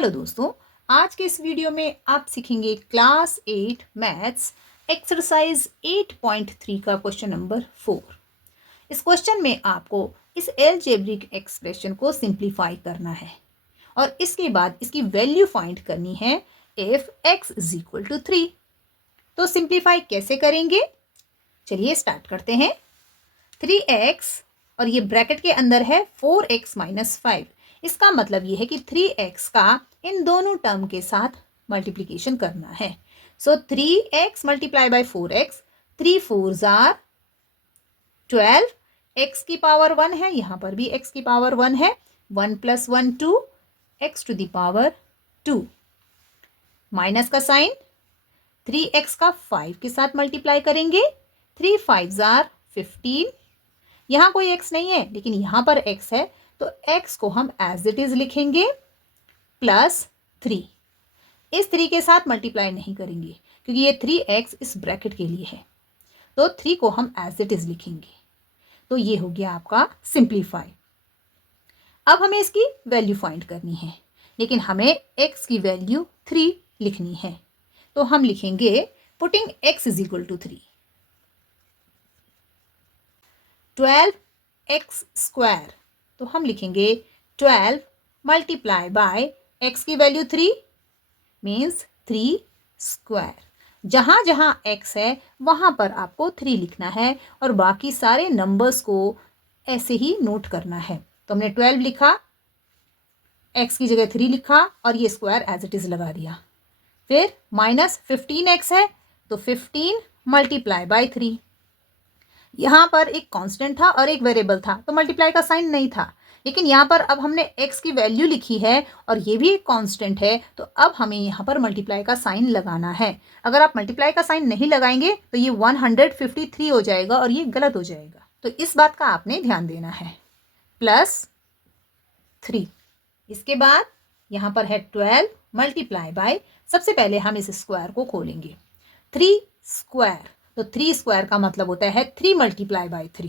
Hello दोस्तों, आज के इस वीडियो में आप सीखेंगे क्लास 8 मैथ्स एक्सरसाइज 8.3 का क्वेश्चन नंबर 4। इस क्वेश्चन में आपको इस अलजेब्रिक एक्सप्रेशन को सिंप्लीफाई करना है और इसके बाद इसकी वैल्यू फाइंड करनी है if x is equal to 3। तो सिंप्लीफाई कैसे करेंगे, चलिए स्टार्ट करते हैं। 3x और ये ब्रैकेट के अंदर है 4x माइनस 5। इसका मतलब ये है कि 3x का इन दोनों टर्म के साथ मल्टीप्लीकेशन करना है। So 3x multiply by 4x, 3 4s are 12, x की पावर 1 है, यहां पर भी x की पावर 1 है, 1 + 1 2, x to the power 2। Minus का साइन, 3x का 5 के साथ मल्टीप्लाई करेंगे, 3 5s आर 15। यहां कोई x नहीं है लेकिन यहां पर x है, तो x को हम एज इट इज लिखेंगे +3। इस 3 के साथ मल्टीप्लाई नहीं करेंगे क्योंकि ये 3x इस ब्रैकेट के लिए है, तो 3 को हम एज इट इज लिखेंगे। तो ये हो गया आपका सिंप्लीफाई। अब हमें इसकी वैल्यू फाइंड करनी है, लेकिन हमें x की वैल्यू 3 लिखनी है। तो हम लिखेंगे putting x is equal to 3, 12x square. तो हम लिखेंगे 12 मल्टीप्लाई बाय x की वैल्यू 3 मीन्स 3 स्क्वायर। जहां जहां x है वहां पर आपको 3 लिखना है और बाकी सारे नंबर्स को ऐसे ही नोट करना है। तो हमने 12 लिखा, x की जगह 3 लिखा और ये स्क्वायर एज इट इज लगा दिया। फिर माइनस 15x है तो 15 मल्टीप्लाई बाय 3। यहाँ पर एक कांस्टेंट था और एक वेरिएबल था तो मल्टीप्लाई का साइन नहीं था, लेकिन यहाँ पर अब हमने x की वैल्यू लिखी है और ये भी एक कांस्टेंट है, तो अब हमें यहाँ पर मल्टीप्लाई का साइन लगाना है। अगर आप मल्टीप्लाई का साइन नहीं लगाएंगे तो ये 153 हो जाएगा और ये गलत हो जाएगा। तो इस बात का आपने ध्यान देना है। +3, इसके बाद यहाँ पर है 12 मल्टीप्लाई बाय, सबसे पहले हम इस स्क्वायर को खोलेंगे, 3 स्क्वायर। तो 3 स्क्वायर का मतलब होता है 3 मल्टीप्लाई बाय 3।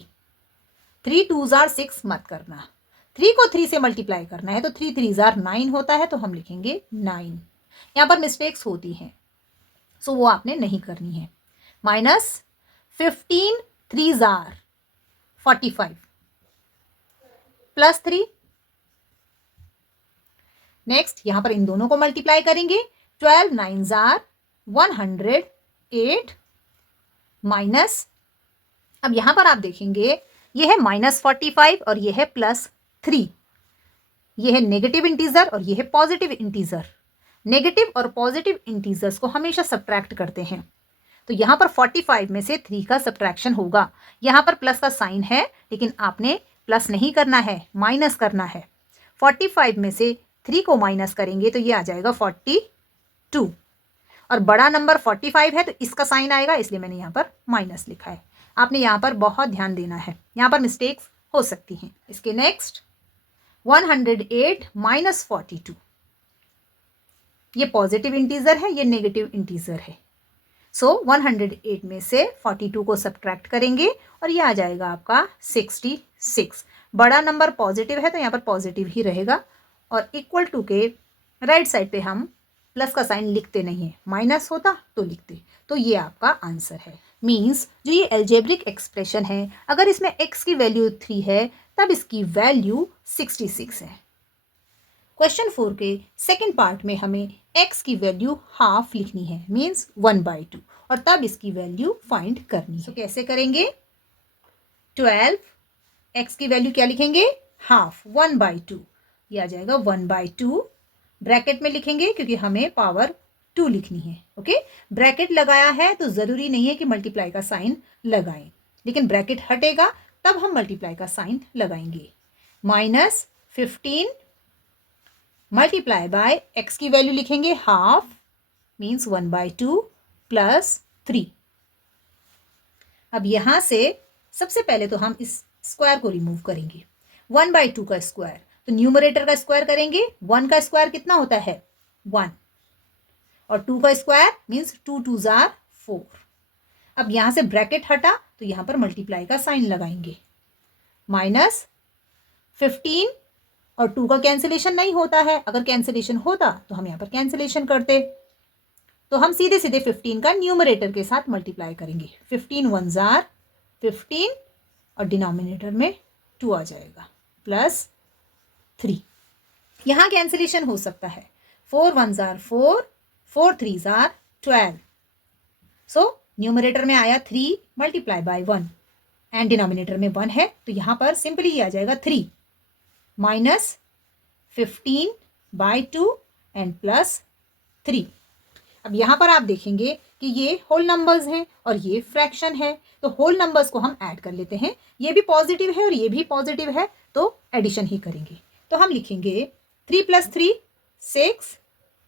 3 2s आर 6 मत करना, 3 को 3 से मल्टीप्लाई करना है तो 3 3s आर 9 होता है, तो हम लिखेंगे 9। यहाँ पर मिस्टेक्स होती हैं सो वो आपने नहीं करनी है। Minus 15 3s are 45 +3। नेक्स्ट यहाँ पर इन दोनों को मल्टीप्लाई करेंगे, 12 9s आर 108 माइनस, अब यहां पर आप देखेंगे ये है -45 और ये है +3। ये है नेगेटिव इंटीजर और ये है पॉजिटिव इंटीजर। नेगेटिव और पॉजिटिव इंटीजर्स को हमेशा सब्ट्रैक्ट करते हैं, तो यहां पर 45 में से 3 का सब्ट्रैक्शन होगा। यहां पर प्लस का साइन है लेकिन आपने प्लस नहीं करना है, माइनस करना है। 45 में से 3 को माइनस करेंगे तो ये आ जाएगा 42 और बड़ा नंबर 45 है तो इसका साइन आएगा, इसलिए मैंने यहाँ पर माइनस लिखा है। आपने यहाँ पर बहुत ध्यान देना है, यहाँ पर मिस्टेक्स हो सकती हैं। इसके नेक्स्ट 108 माइनस 42, ये पॉजिटिव इंटीजर है, ये नेगेटिव इंटीजर है। सो 108 में से 42 को सब्ट्रैक्ट करेंगे और ये आ जाएगा आपका 66। बड़ा नंबर पॉजिटिव है तो यहाँ पर पॉजिटिव ही रहेगा और इक्वल टू के राइट साइड पे हम प्लस का साइन लिखते नहीं है, माइनस होता तो लिखते। तो ये आपका आंसर है। मीन्स जो ये अलजेब्रिक एक्सप्रेशन है, अगर इसमें x की वैल्यू 3 है तब इसकी वैल्यू 66 है। क्वेश्चन 4 के सेकंड पार्ट में हमें x की वैल्यू हाफ लिखनी है, मीन्स 1/2, और तब इसकी वैल्यू फाइंड करनी है। तो कैसे करेंगे, 12 x की वैल्यू क्या लिखेंगे, हाफ, 1/2, ये आ जाएगा 1/2। ब्रैकेट में लिखेंगे क्योंकि हमें पावर 2 लिखनी है। ओके, ब्रैकेट लगाया है तो जरूरी नहीं है कि मल्टीप्लाई का साइन लगाएं, लेकिन ब्रैकेट हटेगा तब हम मल्टीप्लाई का साइन लगाएंगे। -15 मल्टीप्लाई बाय x की वैल्यू लिखेंगे हाफ, मीन्स 1/2 +3। अब यहां से सबसे पहले तो हम इस स्क्वायर को रिमूव करेंगे। 1/2 का स्क्वायर, तो न्यूमरेटर का स्क्वायर करेंगे, 1 का स्क्वायर कितना होता है 1 और 2 का स्क्वायर मीन्स 2 2s आर 4। अब यहां से ब्रैकेट हटा तो यहां पर मल्टीप्लाई का साइन लगाएंगे, -15 और 2 का कैंसिलेशन नहीं होता है। अगर कैंसिलेशन होता तो हम यहाँ पर कैंसिलेशन करते। तो हम सीधे सीधे 15 का न्यूमरेटर के साथ मल्टीप्लाई करेंगे। 15 1s are 15 और डिनोमिनेटर में 2 आ जाएगा प्लस 3। यहाँ कैंसिलेशन हो सकता है। 4 1s are 4, 4 3s are 12। So numerator में आया 3 मल्टीप्लाई बाय 1 एंड डिनोमिनेटर में 1 है, तो यहाँ पर सिंपली ये आ जाएगा 3 माइनस 15 बाय 2 एंड प्लस 3। अब यहाँ पर आप देखेंगे कि ये होल नंबर्स हैं और ये फ्रैक्शन है, तो होल नंबर्स को हम ऐड कर लेते हैं। ये भी पॉजिटिव है और ये भी पॉजिटिव है, तो एडिशन ही करेंगे। तो हम लिखेंगे 3 + 3 6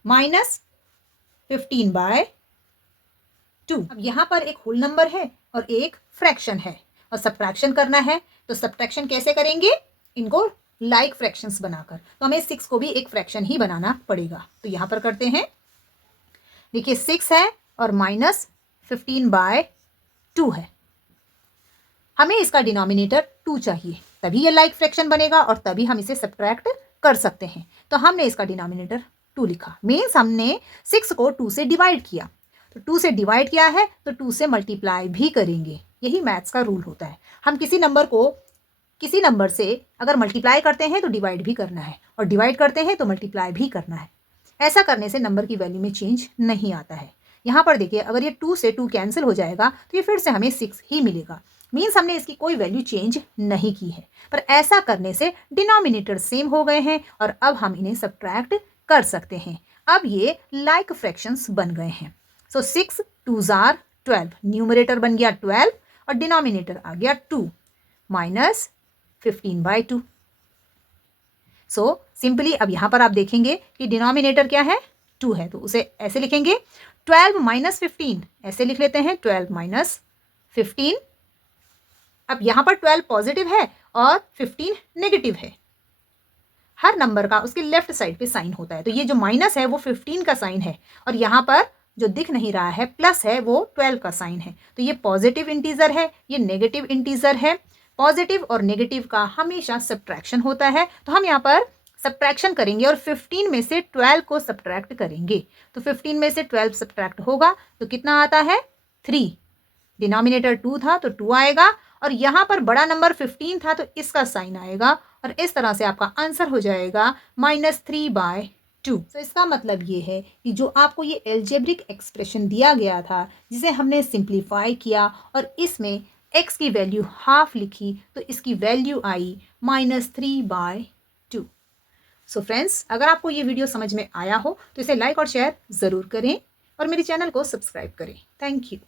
माइनस 15 बाय 2। अब यहाँ पर एक होल नंबर है और एक फ्रैक्शन है और सब्ट्रैक्शन करना है, तो सब्ट्रैक्शन कैसे करेंगे? इनको लाइक फ्रैक्शंस बनाकर। तो हमें 6 को भी एक फ्रैक्शन ही बनाना पड़ेगा। तो यहाँ पर करते हैं, देखिए 6 है और माइनस 15 बाय 2 है। हमें इसका डिनोमिनेटर 2 चाहिए, तभी ये लाइक फ्रैक्शन बनेगा और तभी हम इसे सब्ट्रैक्ट कर सकते हैं। तो हमने इसका डिनोमिनेटर 2 लिखा। मीन्स हमने 6 को 2 से डिवाइड किया। तो 2 से डिवाइड किया है तो 2 से मल्टीप्लाई भी करेंगे। यही मैथ्स का रूल होता है। हम किसी नंबर को किसी नंबर से अगर मल्टीप्लाई करते हैं तो डिवाइड भी करना है और डिवाइड करते हैं तो मल्टीप्लाई भी करना है। ऐसा करने से नंबर की वैल्यू में चेंज नहीं आता है। यहाँ पर देखिए, अगर ये 2 से 2 कैंसिल हो जाएगा तो ये फिर से हमें 6 ही मिलेगा। मीन्स हमने इसकी कोई वैल्यू चेंज नहीं की है, पर ऐसा करने से डिनोमिनेटर सेम हो गए हैं और अब हम इन्हें सब्ट्रैक्ट कर सकते हैं। अब ये लाइक फ्रैक्शंस बन गए हैं। सो 6 2s are 12, न्यूमरेटर बन गया 12 और डिनोमिनेटर आ गया 2 माइनस 15 बाय 2। सो सिंपली अब यहाँ पर आप देखेंगे कि डिनोमिनेटर क्या है? 2 है, तो उसे ऐसे लिखेंगे 12 माइनस 15, ऐसे लिख लेते हैं 12 माइनस 15। अब यहाँ पर 12 पॉजिटिव है और 15 नेगेटिव है। हर नंबर का उसके लेफ्ट साइड पे साइन होता है, तो ये जो माइनस है वो 15 का साइन है और यहाँ पर जो दिख नहीं रहा है प्लस है वो 12 का साइन है। तो ये पॉजिटिव इंटीजर है, ये नेगेटिव इंटीजर है। पॉजिटिव और नेगेटिव का हमेशा सब्ट्रैक्शन होता है, तो हम यहाँ पर सब्ट्रैक्शन करेंगे और 15 में से 12 को सब्ट्रैक्ट करेंगे। तो 15 में से 12 सब्ट्रैक्ट होगा तो कितना आता है? 3। डिनोमिनेटर 2 था तो 2 आएगा और यहाँ पर बड़ा नंबर 15 था तो इसका साइन आएगा और इस तरह से आपका आंसर हो जाएगा -3 बाय 2। तो इसका मतलब ये है कि जो आपको ये एल्जेब्रिक एक्सप्रेशन दिया गया था जिसे हमने सिंप्लीफाई किया और इसमें x की वैल्यू हाफ लिखी तो इसकी वैल्यू आई -3 बाय 2। सो फ्रेंड्स, अगर आपको ये वीडियो समझ में आया हो तो इसे लाइक और शेयर ज़रूर करें और मेरे चैनल को सब्सक्राइब करें। Thank you.